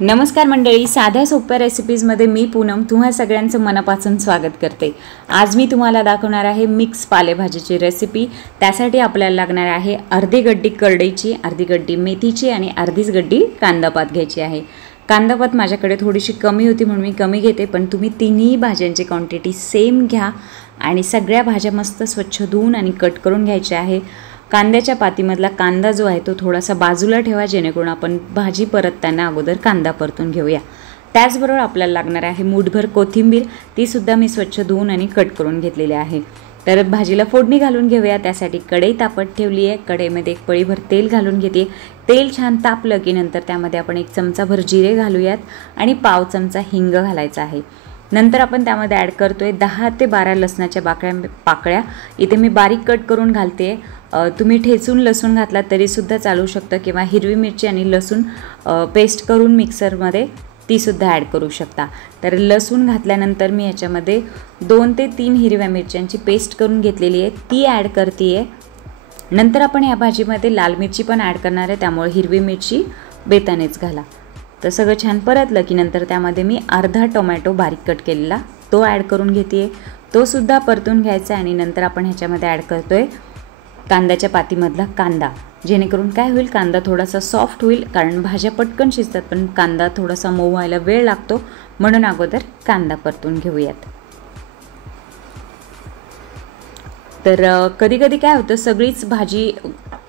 नमस्कार मंडळी, साध्या सोप्या रेसिपीजमध्ये मी पूनम तुम्हा सगळ्यांचं मनापासून स्वागत करते। आज मी तुम्हाला दाखवणार आहे मिक्स पालेभाजीची रेसिपी। त्यासाठी आपल्याला लागणार आहे अर्धी गड्डी करडईची, अर्धी गड्डी मेथीची आणि अर्धीच गड्डी कांदापात घ्यायची आहे। कांदापात माझ्याकडे थोडीशी कमी होती म्हणून मी कमी घेते, पण तुम्ही तिन्ही भाज्यांची क्वांटिटी सेम घ्या आणि सगळ्या भाज्या मस्त स्वच्छ धुवून आणि कट करून घ्यायच्या आहे। कांद्याच्या पातीमधला कांदा जो आहे तो थोडासा बाजूला ठेवा, जेणेकरून आपण भाजी परतताना अगोदर कांदा परतून घेऊया। त्याचबरोबर आपल्याला लागणार आहे मूठभर कोथिंबीर, ती सुद्धा मी स्वच्छ धुवून आणि कट करून घेतलेली आहे। तर भाजीला फोडणी घालून घेऊया। त्यासाठी कढई तापत ठेवली आहे। कढईमध्ये एक पळीभर तेल घालून घेते। तेल छान तापलं की नंतर त्यामध्ये आपण 1 चमचाभर जिरे घालूयात आणि पाव चमचा हिंग घालायचा आहे। नंतर आपण त्यामध्ये ॲड करतोय 10 ते 12 लसणाच्या पाकळ्या। इथे मी बारीक कट करून घालते। तुम्ही ठेचून लसूण घातला तरी सुद्धा चालू शकतं, किंवा हिरवी मिरची आणि लसूण पेस्ट करून मिक्सरमध्ये ती सुद्धा ॲड करू शकता। तर लसूण घातल्यानंतर मी याच्यामध्ये 2 ते 3 हिरव्या मिरच्यांची पेस्ट करून घेतलेली आहे, ती ॲड करते। नंतर आपण या भाजीमध्ये लाल मिरची पण ॲड करणार आहे, त्यामुळे हिरवी मिरची बेतानेच घाला। तर सगळं छान परतलं की नंतर त्यामध्ये मी अर्धा टोमॅटो बारीक कट केलेला तो ॲड करून घेते, तो सुद्धा परतून घ्यायचा। आणि नंतर आपण ह्याच्यामध्ये ॲड करतोय कांद्याच्या पातीमधला कांदा, जेणेकरून काय होईल, कांदा थोडासा सॉफ्ट होईल, कारण भाज्या पटकन शिजतात पण कांदा थोडासा मऊ व्हायला वेळ लागतो, म्हणून अगोदर कांदा परतून घेऊयात। तर कधी कधी काय होतं, सगळीच भाजी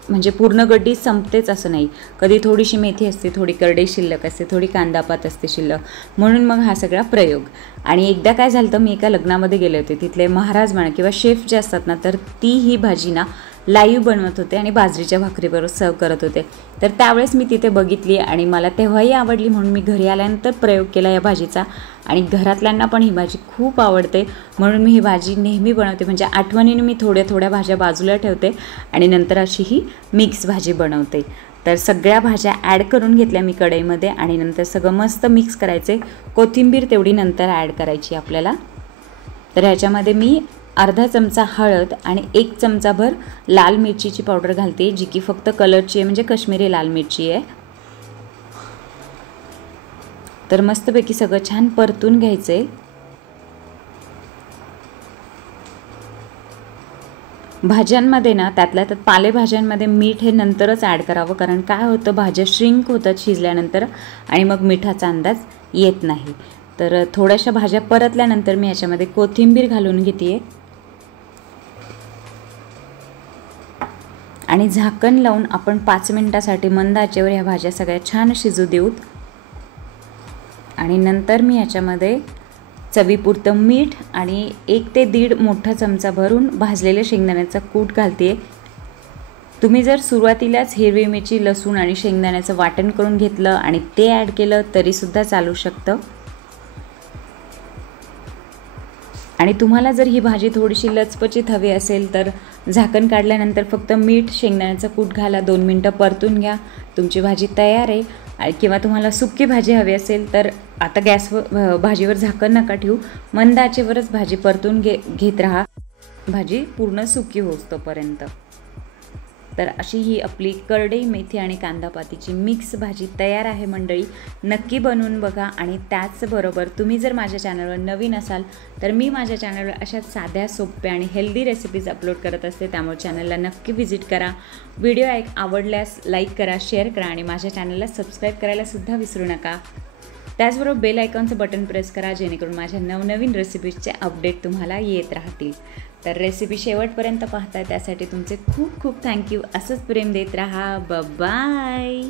म्हणजे पूर्ण गड्डी संपतेच असं नाही, कधी थोडीशी मेथी असते, थोडी करडई शिल्लक असते, थोडी कांदापात असते शिल्लक, म्हणून मग हा सगळा प्रयोग। आणि एकदा काय झालं तर मी एका लग्नामध्ये गेले होते, तिथले महाराज म्हणा किंवा शेफ जे असतात ना, तर ती ही भाजी ना लाईव्ह बनवत होते आणि बाजरीच्या भाकरीबरोबर सर्व करत होते। तर त्यावेळेस मी तिथे बघितली आणि मला तेव्हाही आवडली, म्हणून मी घरी आल्यानंतर प्रयोग केला या भाजीचा। आणि घरातल्यांना पण ही भाजी खूप आवडते, म्हणून मी ही भाजी नेहमी बनवते। म्हणजे आठवणीने मी थोड्या थोड्या भाज्या बाजूला ठेवते आणि नंतर अशी ही मिक्स भाजी बनवते। तर सगळ्या भाज्या ॲड करून घेतल्या मी कढईमध्ये आणि नंतर सगळं मस्त मिक्स करायचे। कोथिंबीर तेवढी नंतर ॲड करायची आपल्याला। तर ह्याच्यामध्ये मी अर्धा चमचा हळद आणि 1 चमचाभर लाल मिरचीची पावडर घालते, जी की फक्त कलरची आहे, म्हणजे काश्मीरी लाल मिरची आहे। तर मस्तपैकी सगळं छान परतून घ्यायचंय। भाज्यांमध्ये ना त्यातल्या त्यात पालेभाज्यांमध्ये मीठ हे नंतरच ॲड करावं, कारण काय होतं, भाज्या श्रिंक होतात शिजल्यानंतर आणि मग मिठाचा अंदाज येत नाही। तर थोड्याशा भाज्या परतल्यानंतर मी याच्यामध्ये कोथिंबीर घालून घेते आणि झाकण लावून आपण 5 मिनिटासाठी मंद आचेवर ह्या भाज्या सगळ्या छान शिजू देऊत। आणि नंतर मी याच्यामध्ये चवीपुरतं मीठ आणि 1 ते 1.5 मोठा चमचा भरून भाजलेले शेंगदाण्याचा कूट घालते। तुम्ही जर सुरुवातीलाच हिरवी मिरची, लसूण आणि शेंगदाण्याचं वाटण करून घेतलं आणि ते ॲड केलं तरी सुद्धा चालू शकतं। आणि तुम्हाला जर ही भाजी थोडीशी लचपचीत हवी असेल तर झाकण काढल्यानंतर फक्त मीठ, शेंगदाण्याचा कूट घाला, 2 मिनटं परतून घ्या, तुमची भाजी तयार आहे। किंवा तुम्हाला सुकी भाजी हवी असेल तर आता गॅसवर भाजीवर झाकण नका ठेवू, मंद आचेवरच भाजी परतून घेत राहा, भाजी पूर्ण सुकी होईपर्यंत। तर अशी ही आपली करडई मेथी आणि कांदापातीची मिक्स भाजी तयार आहे मंडळी। नक्की बनवून बघा। आणि त्याचबरोबर तुम्ही जर माझ्या चॅनलवर नवीन असाल तर मी माझ्या चॅनलवर अशा साध्या सोप्या आणि हेल्दी रेसिपीज अपलोड करत असते, त्यामुळे चॅनलला नक्की व्हिजिट करा। व्हिडिओ आवडल्यास लाईक करा, शेअर करा आणि माझ्या चॅनलला सबस्क्राईब करायला सुद्धा विसरू नका। त्याचबरोबर बेल आयकॉनचं बटन प्रेस करा, जेणेकरून माझ्या नवनवीन रेसिपीजचे अपडेट तुम्हाला येत राहतील। तर रेसिपी शेवटपर्यंत पाहताय त्यासाठी तुमचे खूप खूप थँक्यू। असंच प्रेम देत राहा। बाय।